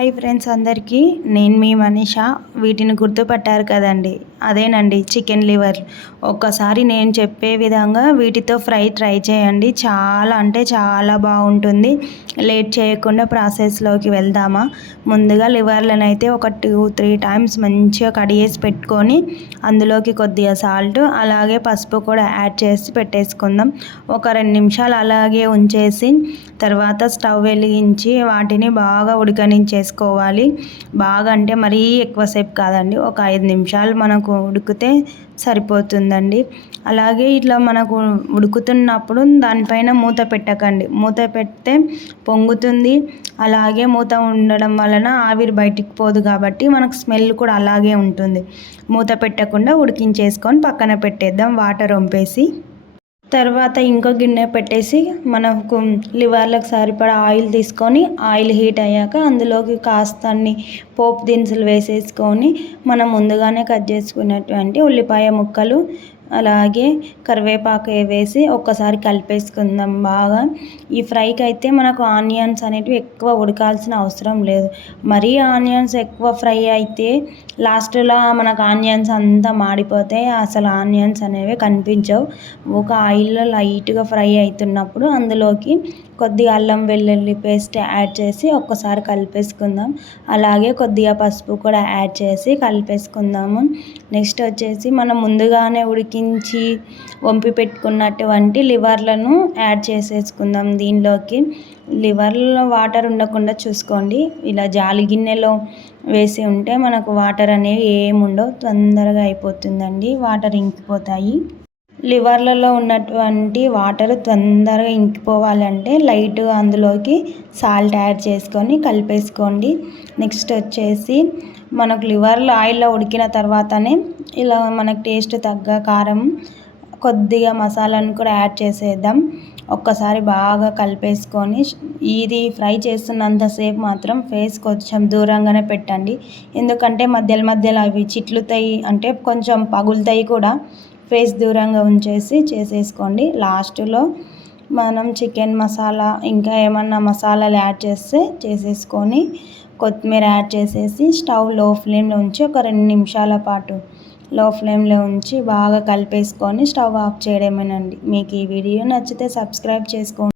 Hi friends అందరికీ, నేను మీ మనీష. వీటిని గుర్తుపట్టారు కదండి, అదేనండి చికెన్ లివర్. ఒక్కసారి నేను చెప్పే విధంగా వీటితో ఫ్రై ట్రై చేయండి, చాలా అంటే చాలా బాగుంటుంది. లేట్ చేయకుండా ప్రాసెస్లోకి వెళ్దామా? ముందుగా లివర్లను అయితే ఒక 2-3 టైమ్స్ మంచిగా కడిగేసి పెట్టుకొని అందులోకి కొద్దిగా సాల్ట్ అలాగే పసుపు కూడా యాడ్ చేసి పెట్టేసుకుందాం. ఒక 2 నిమిషాలు అలాగే ఉంచేసి తర్వాత స్టవ్ వెలిగించి వాటిని బాగా ఉడకనించేసుకోవాలి. బాగా అంటే మరీ ఎక్కువసేపు కాదండి, ఒక 5 నిమిషాలు మనకు ఉడికితే సరిపోతుందండి. అలాగే ఇట్లా మనకు ఉడుకుతున్నప్పుడు దానిపైన మూత పెట్టకండి, మూత పెడితే పొంగుతుంది. అలాగే మూత ఉండడం వలన ఆవిరి బయటికి పోదు కాబట్టి మనకు స్మెల్ కూడా అలాగే ఉంటుంది. మూత పెట్టకుండా ఉడికించేసుకొని పక్కన పెట్టేద్దాం వాటర్ వంపేసి. తర్వాత ఇంకో గిన్నె పెట్టేసి మనకు లివర్లకు సరిపడా ఆయిల్ తీసుకొని ఆయిల్ హీట్ అయ్యాక అందులోకి కాస్తన్ని పోపు దినుసులు వేసేసుకొని మనం ముందుగానే కట్ చేసుకున్నటువంటి ఉల్లిపాయ ముక్కలు అలాగే కరివేపాకు వేసి ఒక్కసారి కలిపేసుకుందాం బాగా. ఈ ఫ్రైకి అయితే మనకు ఆనియన్స్ అనేటివి ఎక్కువ ఉడకాల్సిన అవసరం లేదు. మరీ ఆనియన్స్ ఎక్కువ ఫ్రై అయితే లాస్ట్లో మనకు ఆనియన్స్ అంతా మాడిపోతాయి, అసలు ఆనియన్స్ అనేవి కనిపించవు. ఒక ఆయిల్లో లైట్గా ఫ్రై అవుతున్నప్పుడు అందులోకి కొద్దిగా అల్లం వెల్లుల్లి పేస్ట్ యాడ్ చేసి ఒక్కసారి కలిపేసుకుందాం. అలాగే కొద్దిగా పసుపు కూడా యాడ్ చేసి కలిపేసుకుందాము. నెక్స్ట్ వచ్చేసి మనం ముందుగానే ఉడికించి వంపి పెట్టుకున్నటువంటి లివర్లను యాడ్ చేసేసుకుందాం దీనిలోకి. లివర్లో వాటర్ ఉండకుండా చూసుకోండి. ఇలా జాలి గిన్నెలో వేసి ఉంటే మనకు వాటర్ అనేవి ఏముండవు, తొందరగా అయిపోతుందండి, వాటర్ ఇంకిపోతాయి. లివర్లలో ఉన్నటువంటి వాటర్ తొందరగా ఇంకిపోవాలంటే లైట్గా అందులోకి సాల్ట్ యాడ్ చేసుకొని కలిపేసుకోండి. నెక్స్ట్ వచ్చేసి మనకు లివర్లో ఆయిల్లో ఉడికిన తర్వాతనే ఇలా మనకు టేస్ట్ తగ్గ కారం కొద్దిగా మసాలాను కూడా యాడ్ చేసేద్దాం. ఒక్కసారి బాగా కలిపేసుకొని ఇది ఫ్రై చేస్తున్నంతసేపు మాత్రం ఫేస్ కొంచెం దూరంగానే పెట్టండి, ఎందుకంటే మధ్యలో అవి చిట్లుతాయి, అంటే కొంచెం పగులుతాయి కూడా. ఫేస్ దూరంగా ఉంచేసి చేసేసుకోండి. లాస్ట్లో మనం చికెన్ మసాలా ఇంకా ఏమన్నా మసాలాలు యాడ్ చేసేసుకొని కొత్తిమీర యాడ్ చేసేసి స్టవ్ లో ఫ్లేమ్లో ఉంచి ఒక 2 నిమిషాల పాటు లో ఫ్లేమ్లో ఉంచి బాగా కలిపేసుకొని స్టవ్ ఆఫ్ చేయడమేనండి. మీకు ఈ వీడియో నచ్చితే సబ్స్క్రైబ్ చేసుకోండి.